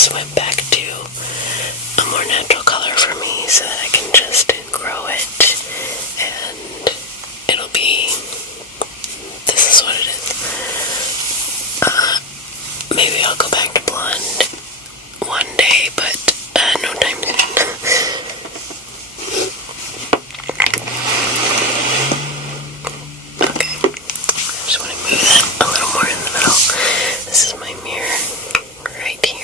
just went back to a more natural color for me so that I can just grow it and it'll be, this is what it is. Maybe I'll go back to blonde one day, but no time soon. Okay, I just want to move that a little more in the middle. This is my mirror right here.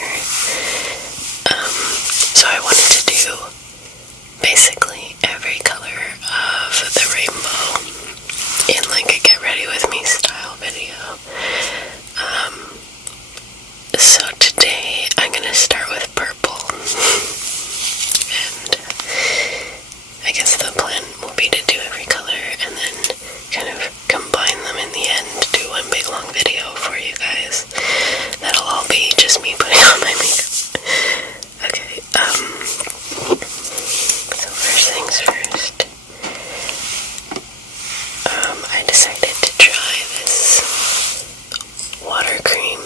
So I wanted to do basically every color of the rainbow in like a get ready with me style video. So today I'm gonna start with purple, and I guess the plan will be to do every color and then kind of combine them in the end, do one big long video for you guys. That'll all be just me putting on my makeup. Okay, so first things first, I decided to try this water cream.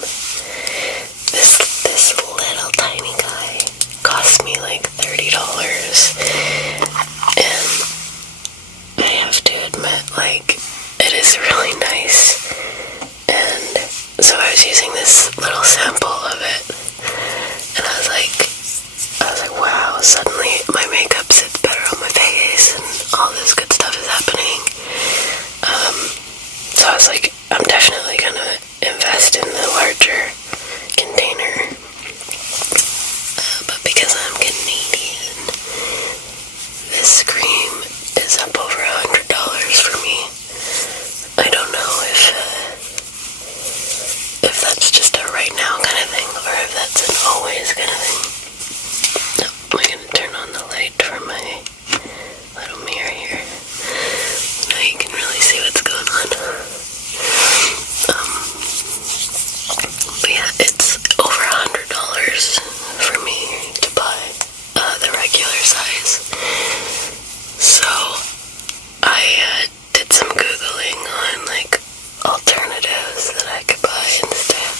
This little tiny guy cost me like $30, and I have to admit, like, it is really nice. And so I was using this little sample of it, and I was like, wow, suddenly my makeup sits better on my face and all this good stuff is happening. So I was like, I'm definitely gonna invest in the larger container. But because I'm Canadian, this cream is up over $100 for me. I don't know if that's just a right now kind of thing, or if that's an always kind of thing. No, I'm gonna turn on the light for my little mirror here. Now you can really see what's going on. But yeah, it's over $100 for me to buy the regular size. So I did some Googling on like alternatives that I could buy instead.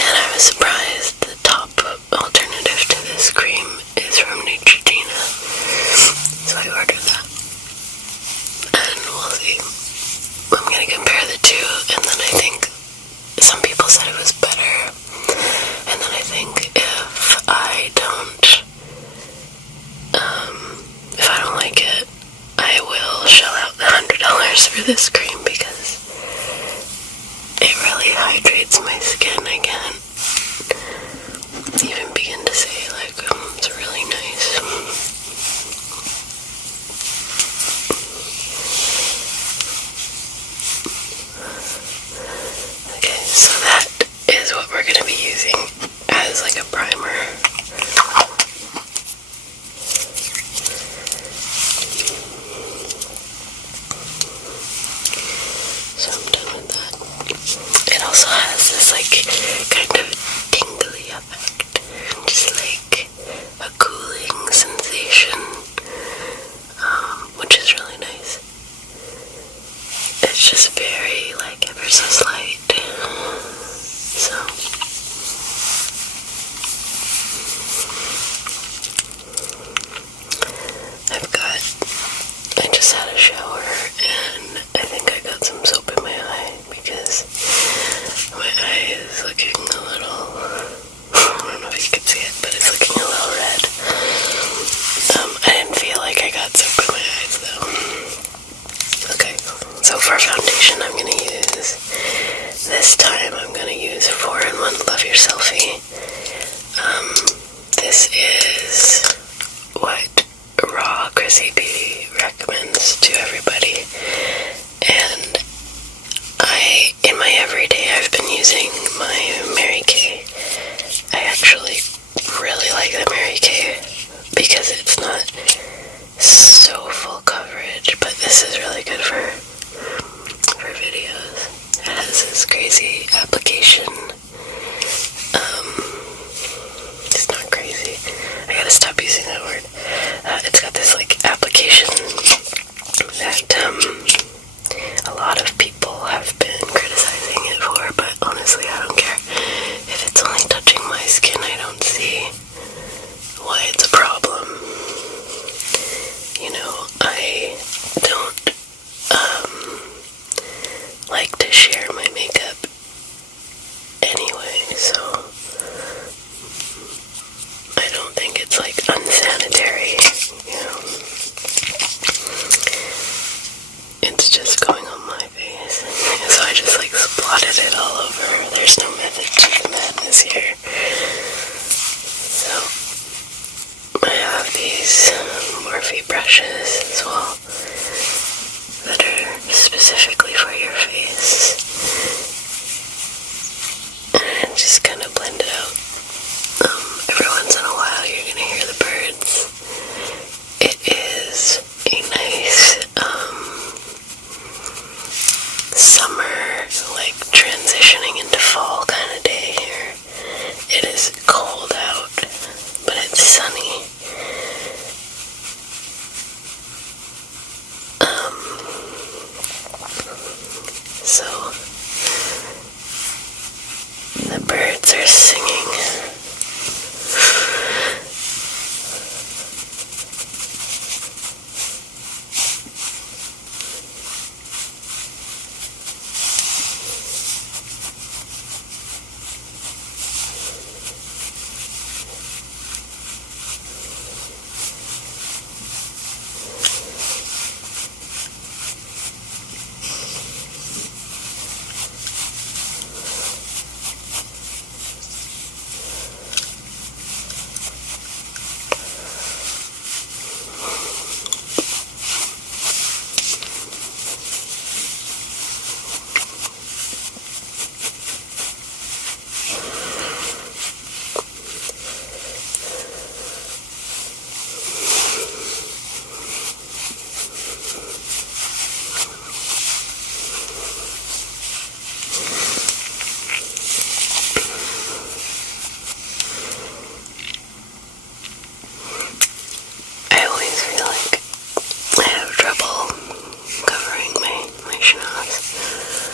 And I was surprised the top alternative to this cream is from Neutrogena. So I ordered that. And we'll see. I'm gonna compare the two, and then I think some people said it was better. And then I think if I don't like it, I will shell out the $100 for this cream because it really hydrates my skin. I can't even begin to say, like, it's really nice. Okay, so that is what we're going to be using as like a primer. So I'm done with that. It also has this like kind of tingly effect, just like a cooling sensation, which is really nice. It's just very like ever so slight. So I just had a shower and I think I got some soap in my eye because my eye is looking a little, I don't know if you can see it, but it's looking a little red. I didn't feel like I got soap in my eyes though. Okay, so for foundation I'm going to use, this time I'm going to use 4-in-1 Love Your Selfie. This is what Raw Chrissy Beauty recommends to everybody, and in my everyday, I've been using my Mary Kay. I actually really like the Mary Kay because it's not so full coverage, but this is really good for videos. It has this crazy application. It's not crazy. I gotta stop using that word. It's got this like application that a lot of people have been criticizing it for, but honestly I don't care. If it's just kind of blend it out. Every once in a while you're gonna hear the birds. It is a nice summer, like transitioning into fall kind of day here. It is cold out, but it's sunny. So the birds are singing.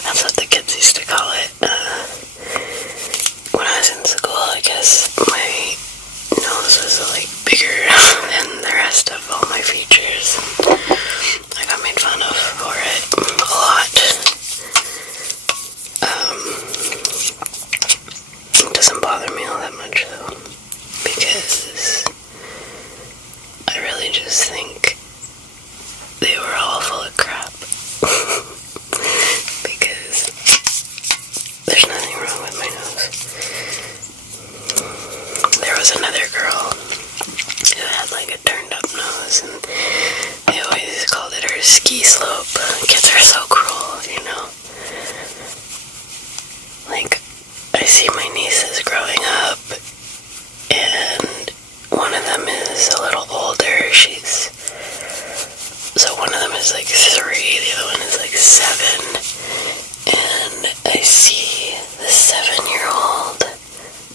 That's what the kids used to call it. When I was in school, I guess my nose was like bigger than the rest of all my features. I got made fun of for it a lot. It doesn't bother me all that much though, because I really just think they were all full of crap. Because there's nothing wrong with my nose. There was another girl who had like a turned up nose, and they always called it her ski slope. Kids are so cruel, you know. Like, I see my nieces growing up, and one of them is a little older. So one of them is like 3, the other one is like 7, and I see the 7-year-old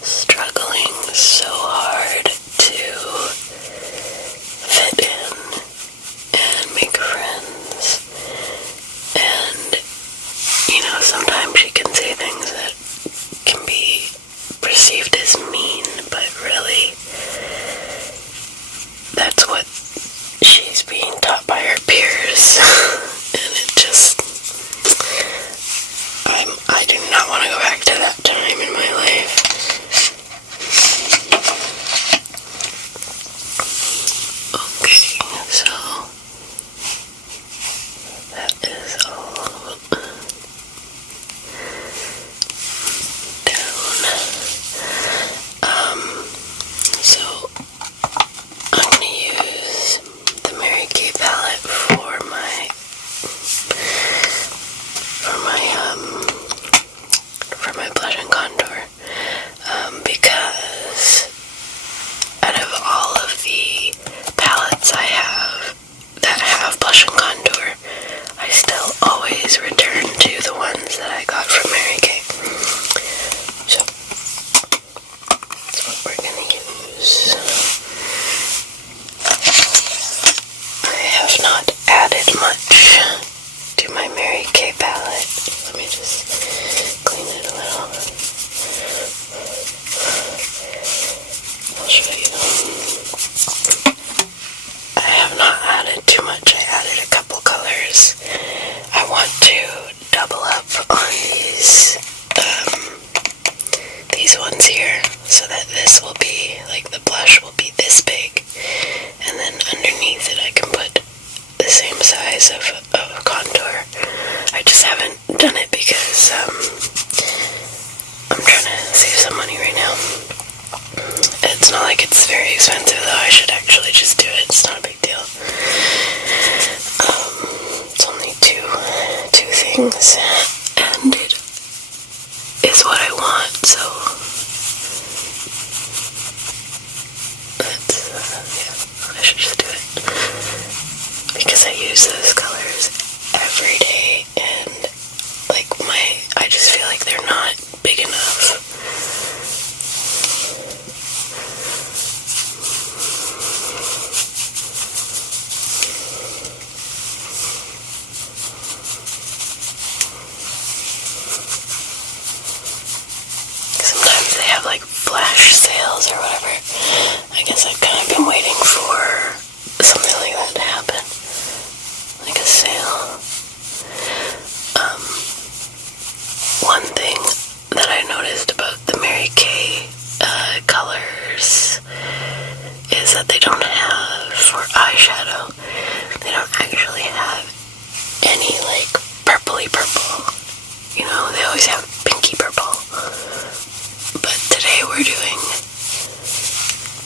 struggling so hard to fit in and make friends, and you know, sometimes she can say things that can be perceived as mean, but really that's what she's being taught by her peers. And it just, I do not want to go back to that time in my life. Okay, so that is all down. So I'm going to use the Mary Kay palette for my blush and contour, because out of all of the palettes I have that have blush and contour, I still always return to the ones that I got from Mary Kay. So that's what we're going to use. I have not added much to my Mary Kay palette. Let me just clean it a little. I'll show you. I have not added too much. I added a couple colors. I want to double up on these ones here, so that this will be, like the blush will be this big, and then underneath it I can put the same size of contour. I just haven't done it because I'm trying to save some money right now. It's not like it's very expensive though. I should actually just do it. It's not a big deal. It's only two things, and it is what I want, so should just do it. Because I use those colors every day, and like I just feel like they're not big enough. Sometimes they have like flash sales or whatever. I guess I've kind of been waiting for something like that to happen. Like a sale. One thing that I noticed about the Mary Kay colors is that they don't have, for eyeshadow, they don't actually have any like purpley purple. You know, they always have pinky purple. But today we're doing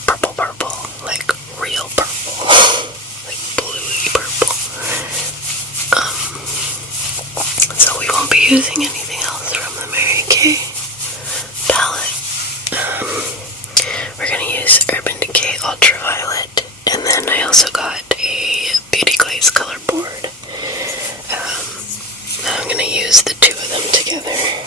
purple purple, like real purple, like bluey purple. So we won't be using anything else from the Mary Kay palette. We're gonna use Urban Decay Ultraviolet, and then I also got a Beauty Glaze color board. I'm gonna use the two of them together.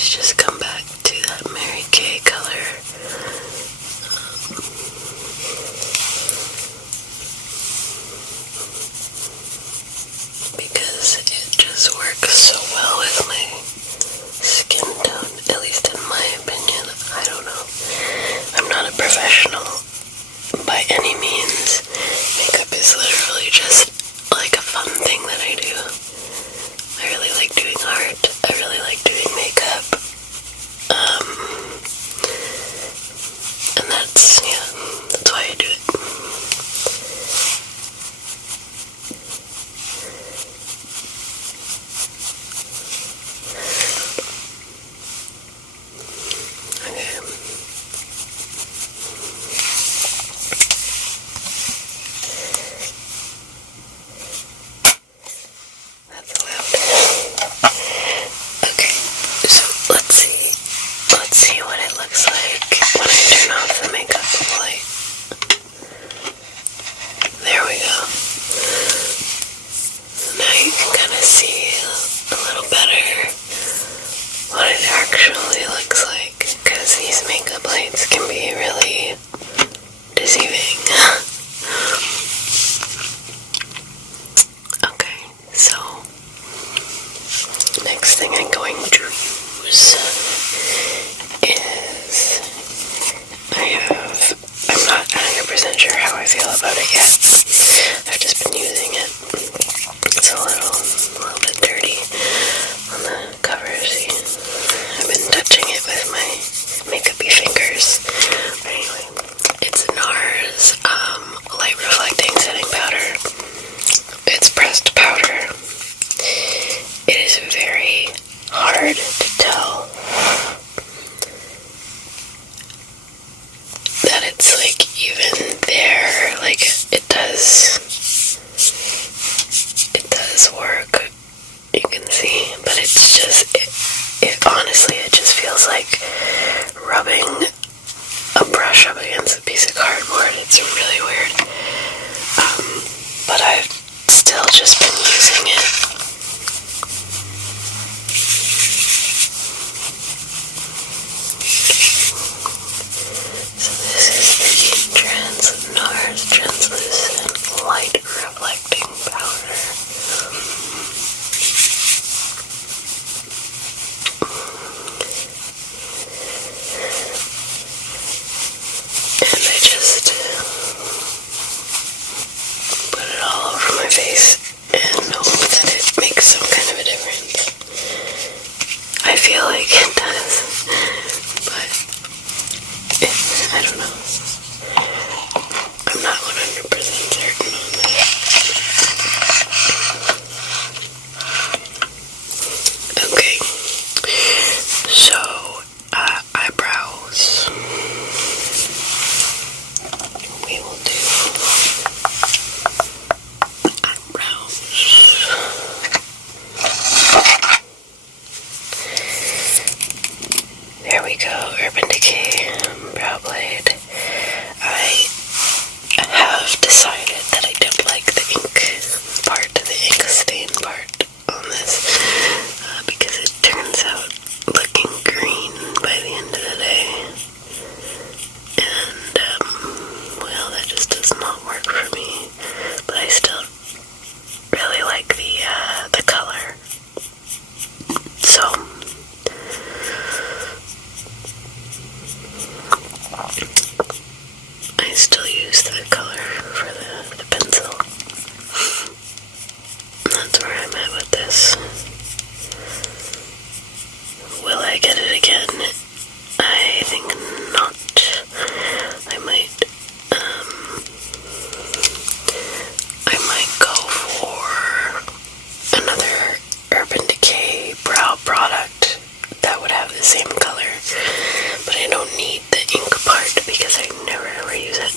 Just come back to that Mary Kay color. Because it just works so well with my skin tone, at least in my opinion. I don't know. I'm not a professional by any means. Makeup is literally just like a fun thing that I do. I really like doing art. I really like doing makeup. And that's why I do it. Okay. That's loud. Okay, so let's see what it looks like when I turn off the makeup light. There we go. Now you can kind of see a little better what it actually looks like, because these makeup lights can be really deceiving. Okay, so next thing I'm going to use is I'm not 100% sure how I feel about it yet. I've just been using it. It's a little bit dirty on the cover, see? I've been touching it with my makeup-y fingers. But anyway, it's NARS Light Reflecting Setting Powder. It's pressed powder. It is very hard to tell that it's like even there. Like it does like rubbing a brush up against a piece of cardboard. It's really weird. But I've still just been using it. So this is the NARS Translucent Light Reflecting Powder. And I just put it all over my face and hope that it makes some kind of a difference. I feel like it does, but I don't know. I'm not 100% certain on that. Okay, so eyebrows. We will do eyebrows. There we go, Urban Decay Brow Blade. I have decided that I don't like the ink part, the ink stain part on this, because it turns out looking green by the end of the day. And, well, that just does not work for me. But I still really like the color. So I still use the color for the pencil. That's where I'm at with this. Will I get it again? I think not. I might go for another Urban Decay brow product that would have the same color, but I don't need the ink part because I never ever use it.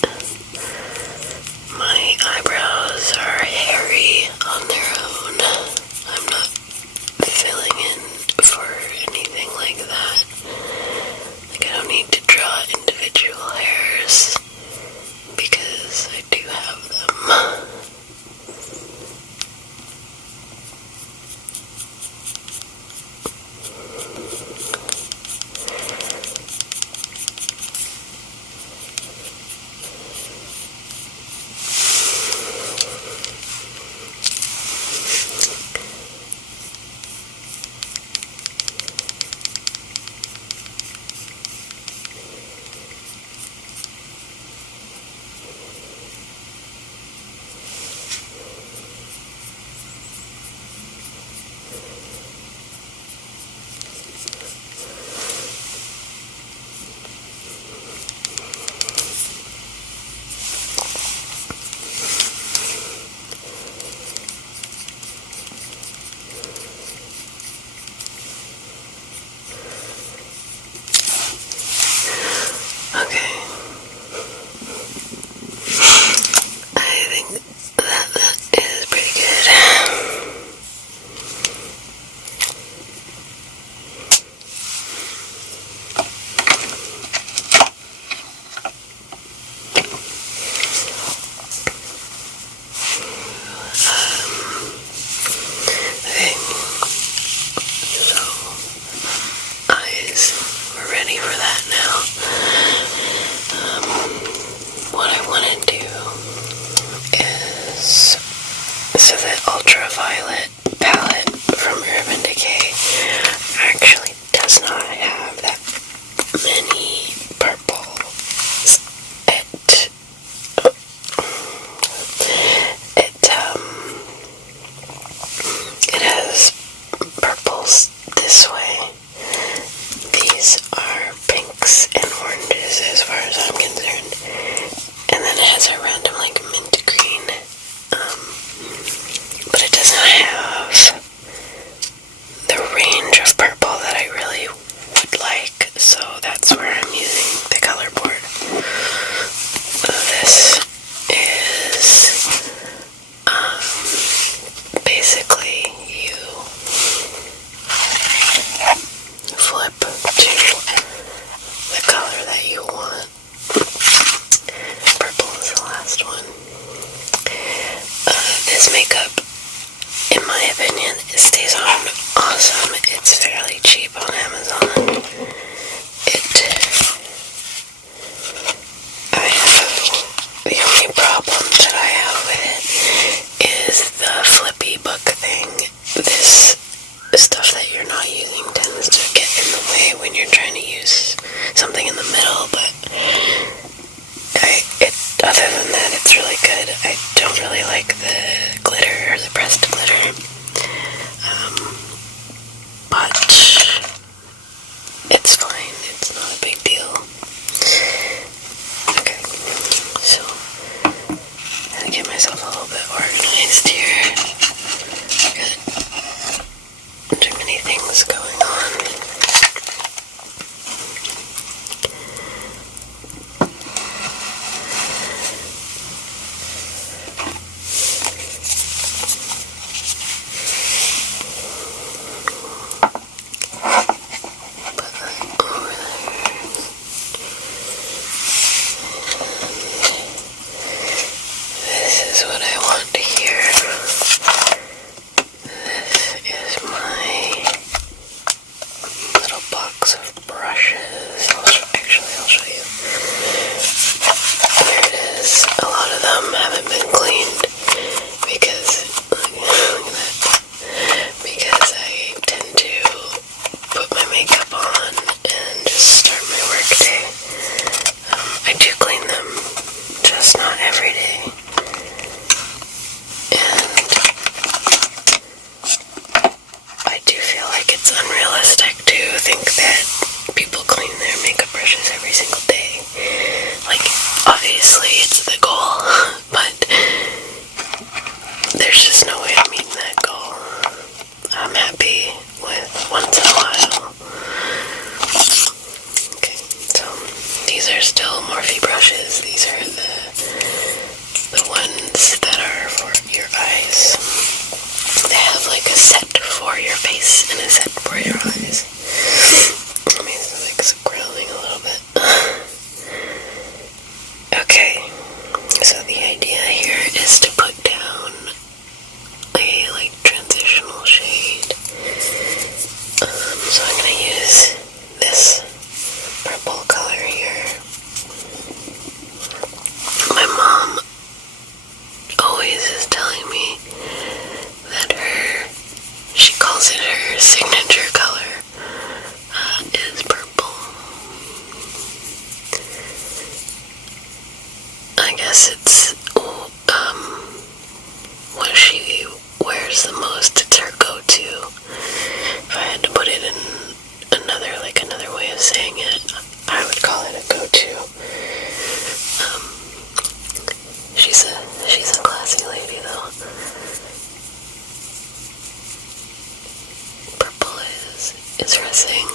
The only problem that I have with it is the flippy book thing. This stuff that you're not using tends to get in the way when you're trying to use something in the middle, but other than that, it's really good. I don't really like the glitter or the pressed glitter, but it's fine. It's not a big deal. Okay, so I'm gonna get myself a little bit organized here. Got too many things going on. This is what I want to hear. This is my little box of brushes. I'll show you. There it is. A lot of them haven't been cleaned because, look at that. Because I tend to put my makeup on and just start my work day. I do clean them, just not every day. And I do feel like it's unrealistic to think that people clean their makeup brushes every single day. Like, obviously it's the goal, but there's just no way of meeting that goal. I'm happy with once in a while. Okay, so these are still Morphe brushes. These are the ones that are for your eyes. They have like a set for your face and a set for your eyes. Let me like scrolling a little bit. Okay, so the idea here is to put down a like transitional shade. So I'm gonna use this purple color here. My mom always is telling me that she calls it her signature color, is purple. I guess it's, what she wears the most. It's her go-to. If I had to put it in another way of saying it, I would call it a go-to. She's a classy lady though. Purple is her thing.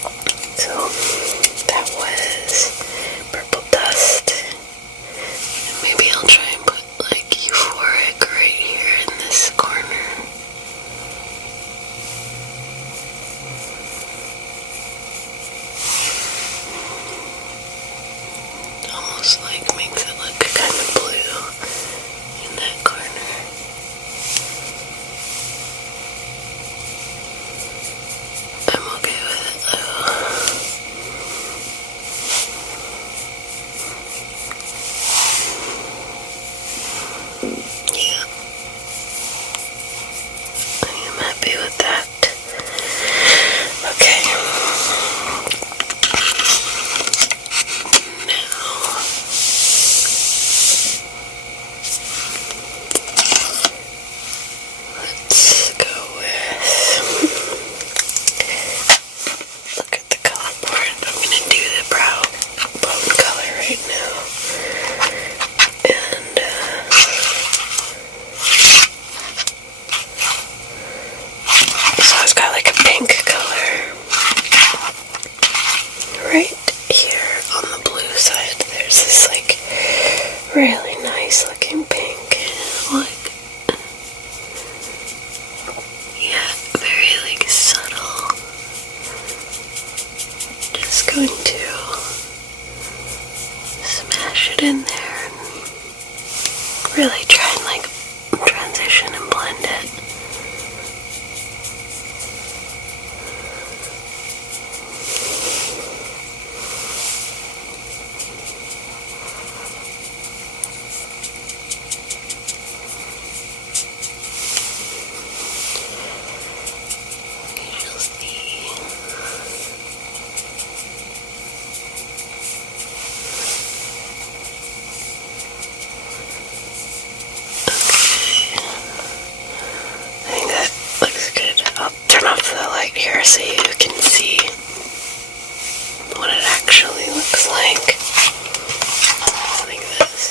So that was Purple Dust. And maybe I'll try and put like Euphoric right here in this corner. Almost like makes it look kind of blue in that corner. I'm okay with it though. Yeah. I am happy with that. Okay. Let's go with, look at the color board. I'm going to do the brown color right now. And, so it's got like a pink color right here on the blue side. There's this like really nice looking pink. Look. Yeah, very like subtle. Just going to smash it in there and really try and like transition and blend it. You'll see. I think that looks good. I'll turn off the light here so you can see what it actually looks like. Like this.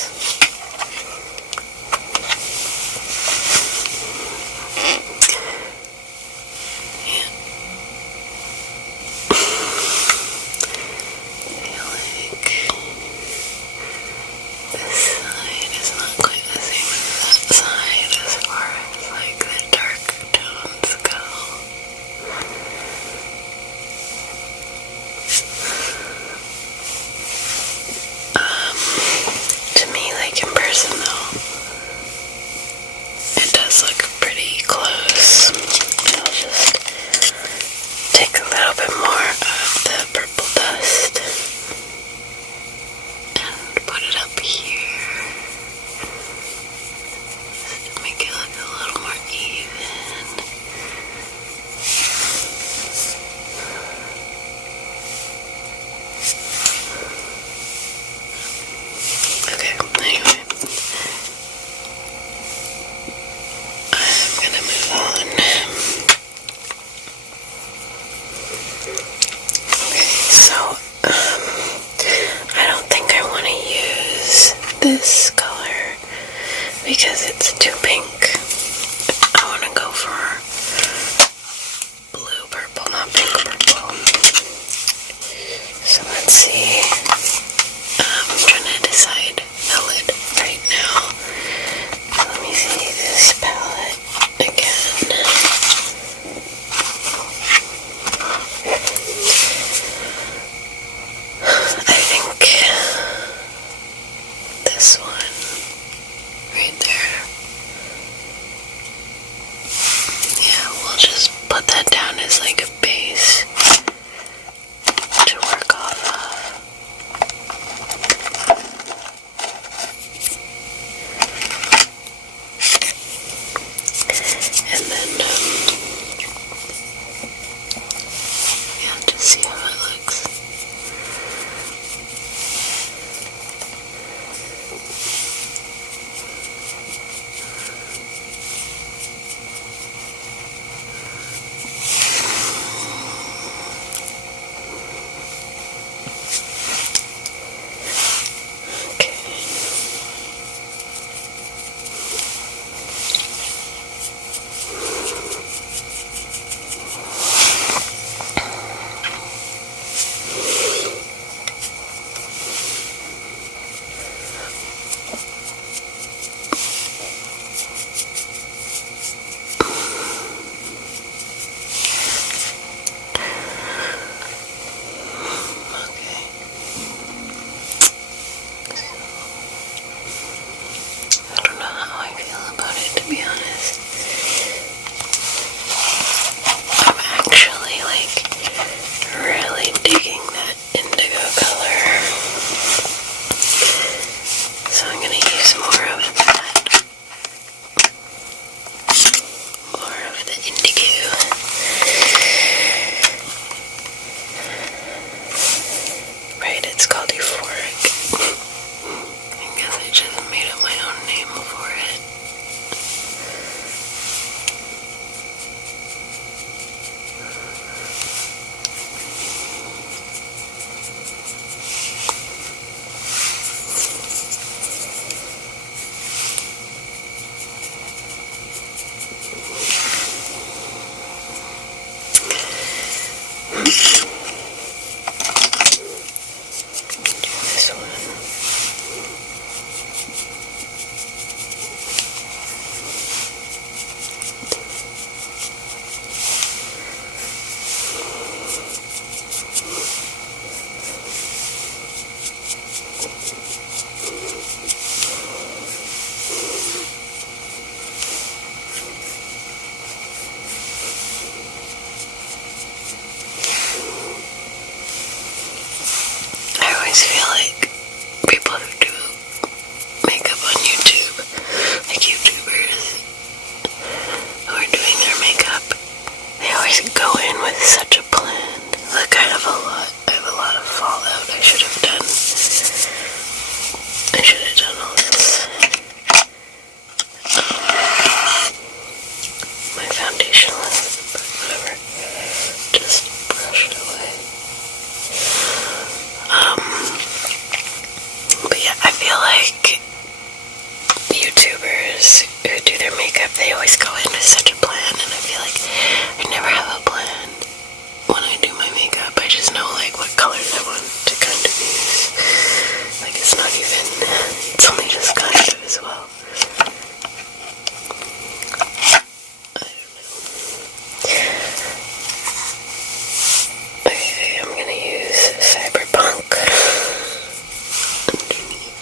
Yeah. I feel like this side is not quite the same as that side as far as like the dark tones go. To me, like in person though, it does look pretty close. I'll just take a little bit more of the Purple Dust and put it up here just to make it look a little more even. Okay, anyway, I'm gonna move on. Okay, so I don't think I want to use this color because it's too pink. I want to go for blue purple, not pink purple. So let's see. I'm trying to decide palette right now. Let me see this palette again. I think this one right there. Yeah, we'll just put that down as like a base to work off of. always feel like people who do makeup on YouTube, like YouTubers who are doing their makeup, they always go in with such a plan. Look, I have a lot of fallout I should have done. I should have done all this. My foundation left, but whatever. Just brush it away. But yeah, I feel like YouTubers who do their makeup, they always go in with such a plan, and I feel like I never have a plan when I do my makeup. I just know like what colors I want to kind of use. Like it's not even, it's only just kind of as well. I don't know. Okay, I'm gonna use Cyberpunk underneath.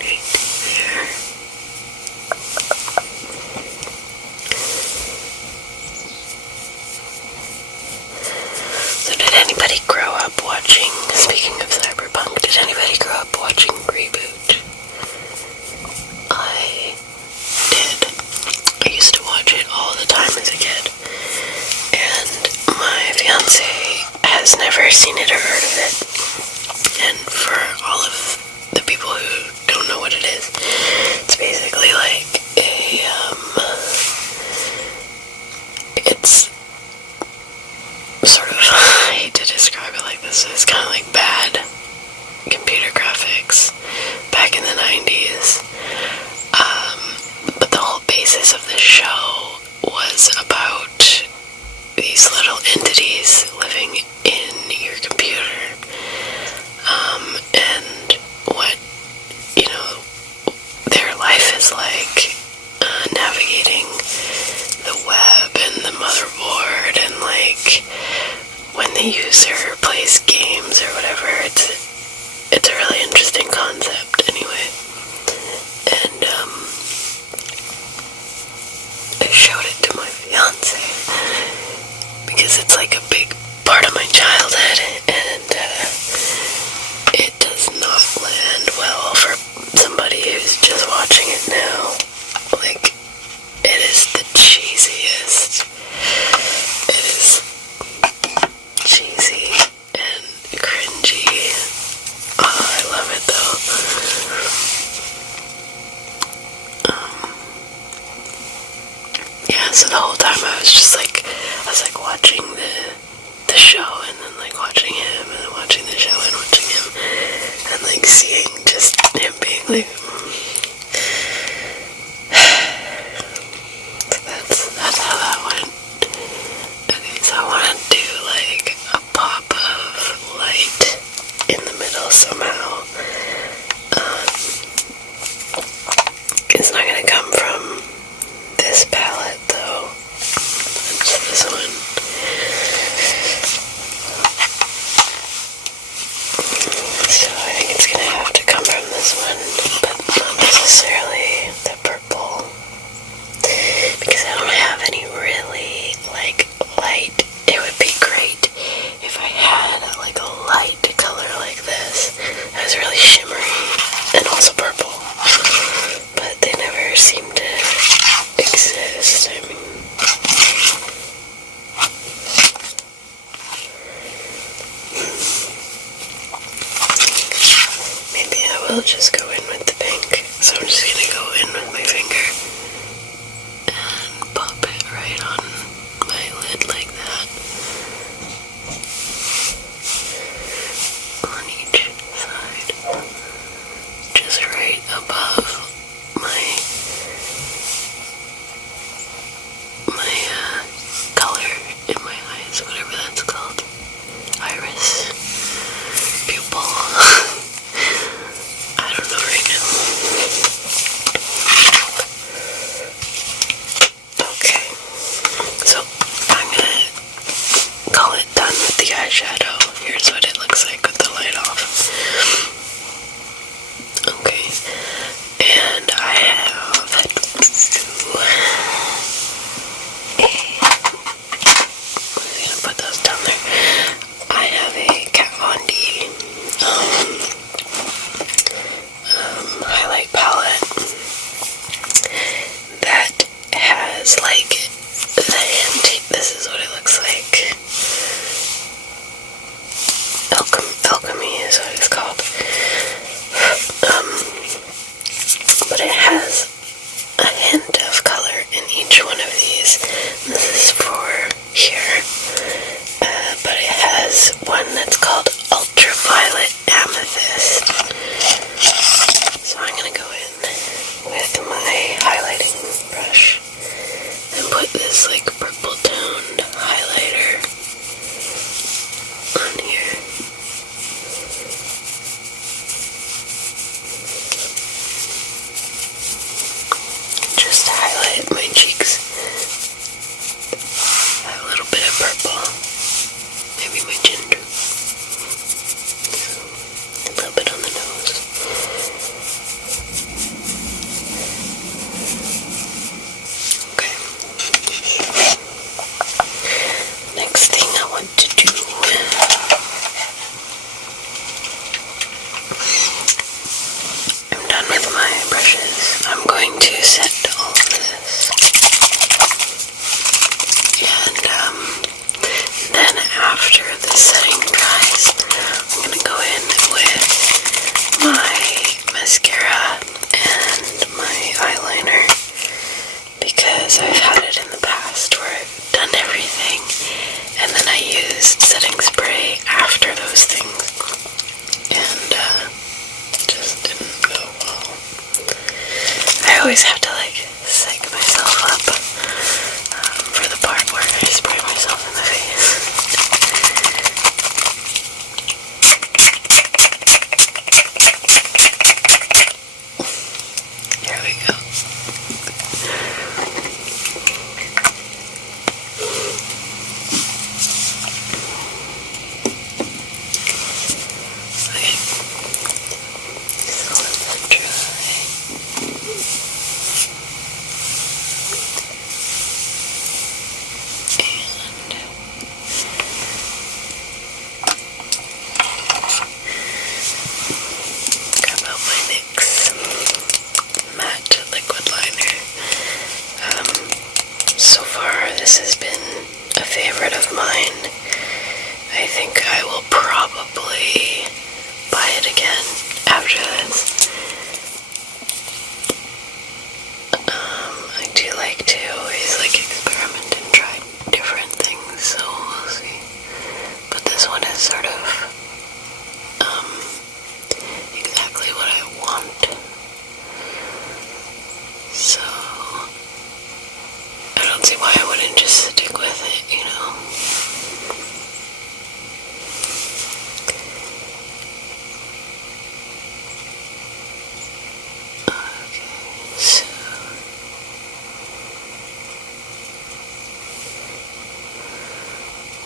Right there. So did anybody grow up watching, speaking of Cyberpunk, did anybody grow up watching Reboot? I did. I used to watch it all the time as a kid. And my fiance has never seen it or heard of it. And for all of the people who don't know what it is, it's basically like it's sort of, I hate to describe it like this, it's kind of like bad computer graphics back in the 90s. But the whole basis of the show was about these little entities living in your computer. And what, their life is like navigating the web and the motherboard, and like when the user plays games or whatever. It's a really interesting concept anyway. And I showed it to my fiance because it's like a big part of my childhood, and it does not land well for somebody who's just watching it now. Like, it is the cheesiest. It is cheesy and cringy. Oh, I love it though. Yeah, so the whole time I was watching the show, and then like watching him, and then watching the show, and watching him, and like seeing just him being like, that's how that went. Okay, so I want to do like a pop of light in the middle somehow. It's not gonna come from this palette though. It's this one. So I think it's gonna have to come from this one, but not necessarily the purple, because I don't have any really like light. It would be great if I had like a light color like this that was really shimmery and also purple, but they never seem to exist. I mean, maybe I will just go in with the pink. So I'm just gonna go in with my finger and pop it right on my lid like that. On each side. Just right above my color in my eyes, whatever that's called. Iris. Pupil. I don't know right now. setting dries, I'm gonna go in with my mascara and my eyeliner, because I've had it in the past where I've done everything and then I used setting spray after those things, and just didn't go well. I always have to like psych myself up for the part where I spray myself in the face. Here we go. Okay. So let that dry. Grab out my NYX matte liquid liner. So far this has been a favorite of mine. I think I will probably buy it again after this. I do like to always like experiment and try different things, so we'll see. But this one is sort of exactly what I want. So I don't see why I wouldn't just stick with it, you know. Okay, so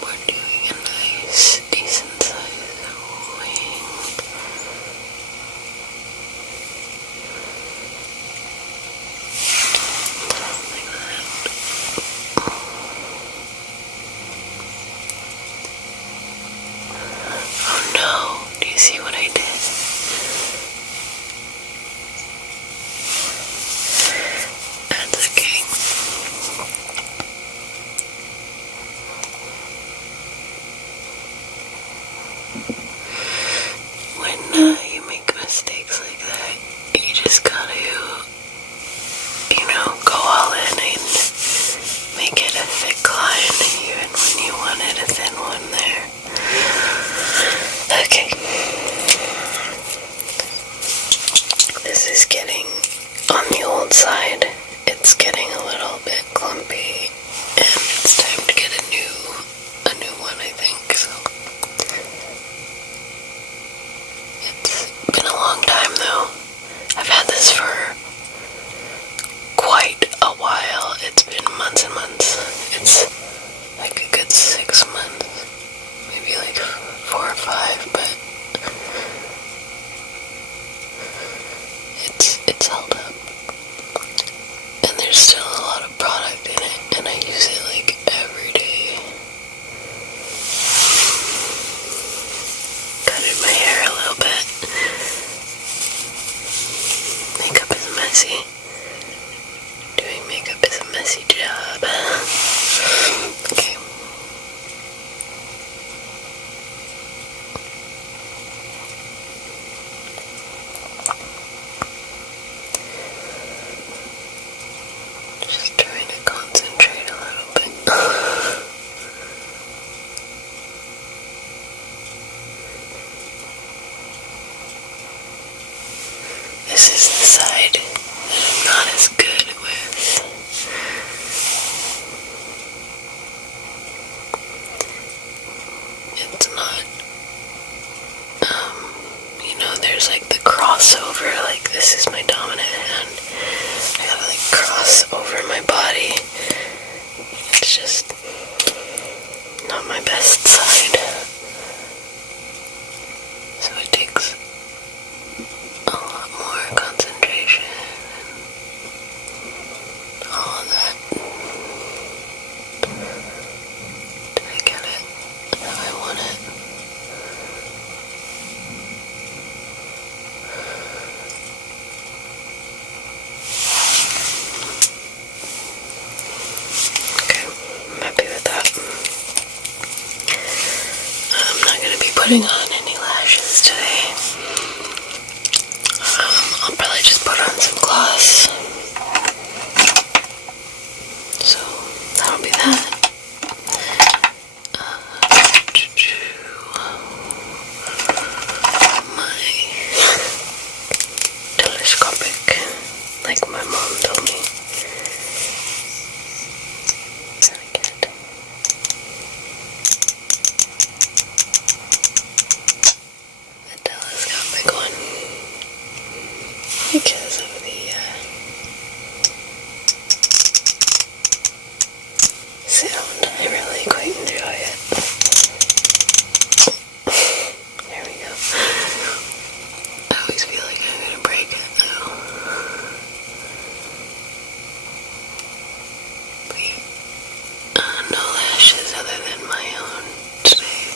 we're doing a nice, decent sized wing. Like that. Oh no, do you see what I did? That's okay. When you make mistakes like that, you just gotta, you know, go all in and make it a thick line, even when you wanted a thin one there. Okay. This is getting on the old side. It's getting a little bit clumpy, and it's time to get a new one, I think. So it's been a long time though. I've had this for quite a while. It's been months and months. It's like a good 6 months, maybe like 4 or 5, but it's held up. And there's still a lot of product in it, and I use it like every day. Cutting my hair a little bit. Makeup is messy. Doing makeup is a messy job. Okay. Just trying to concentrate a little bit. This is the side that I'm not as good with. It's not, you know, there's like the crossover, like this is my dominant hand. I gotta like cross over my body. It's just not my best side. So it takes a lot more concentration and all of that to get it how I want it. putting on any lashes today. I'll probably just put on some gloss. So that'll be that. My telescopic, like my mom told me. Really good. The telescopic one. Because of the sound. I really quite enjoy it. There we go. I always feel like I'm gonna break it though. No lashes other than my own today.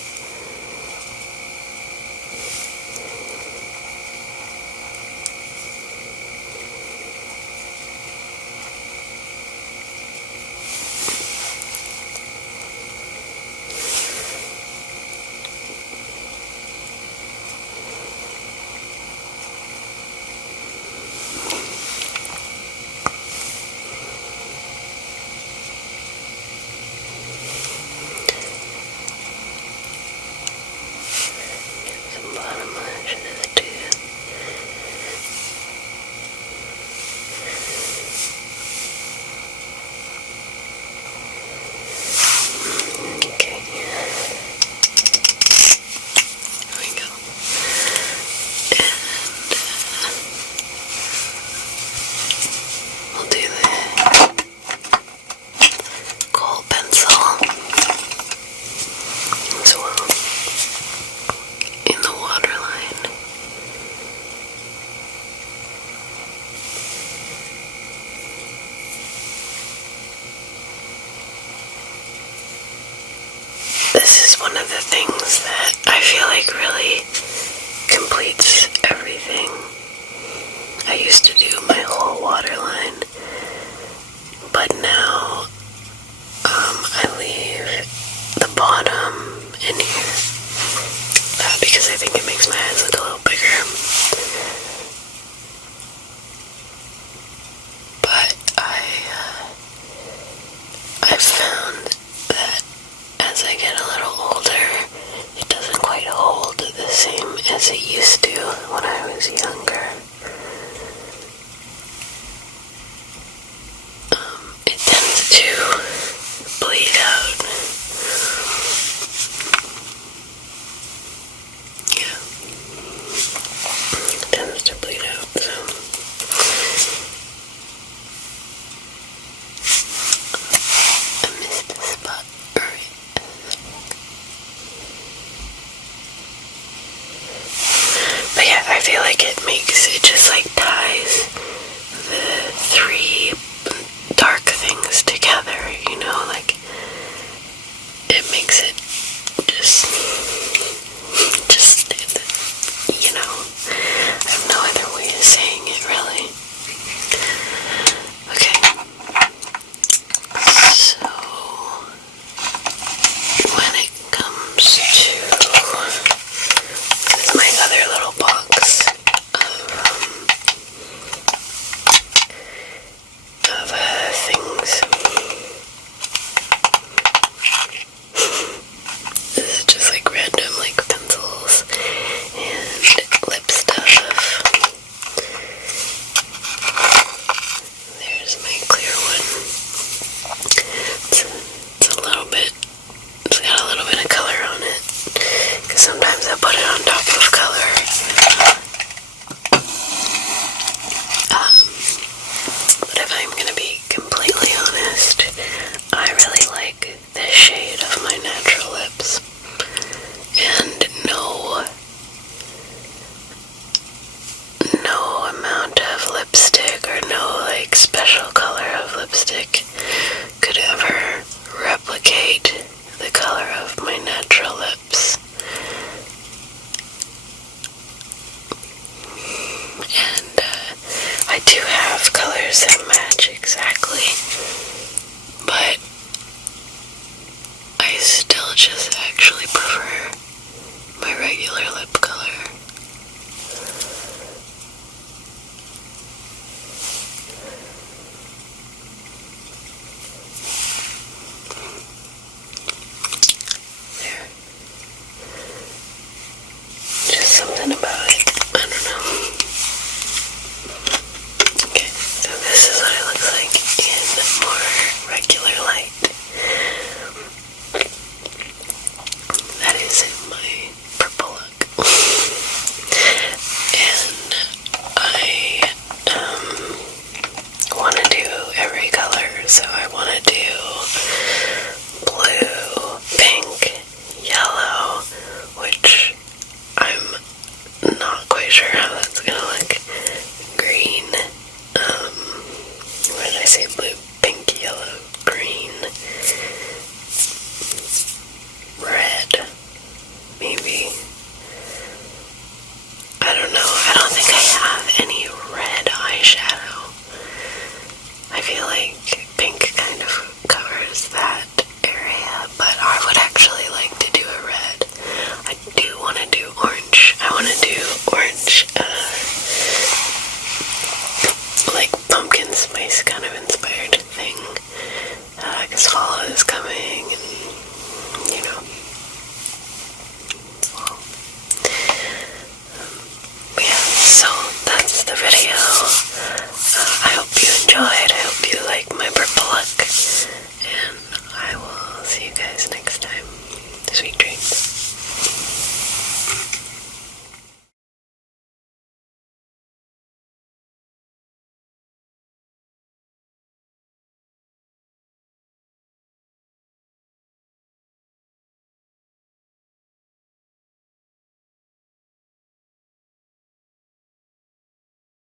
Some bottom lashes too. Okay. There we go. And we'll do the kohl pencil as well in the waterline. This is one of the things that I feel like really completes everything. I used to do my whole waterline, but now I leave the bottom in here because I think it makes my eyes look a little bigger. But I've found that as I get a little older, it doesn't quite hold the same as it used to when I was younger. It tends to bleed out. Yeah. It tends to bleed out, so. I missed a spot right. But yeah, I feel like it just like ties the three dark things together, you know, like it makes it just, you know, I have no other way of saying it really. Okay, so when it comes to my other little box of things, this is just like random like pencils and lip stuff. There's my clear one. It's got a little bit of color on it, because sometimes I put it on top of color. But if I'm gonna be completely honest, I really like this shade of my natural lips, and no amount of lipstick or no like special color of lipstick could ever replicate the color of my natural lips. And I do have colors that match exactly, but I still just actually prefer my regular concealer lip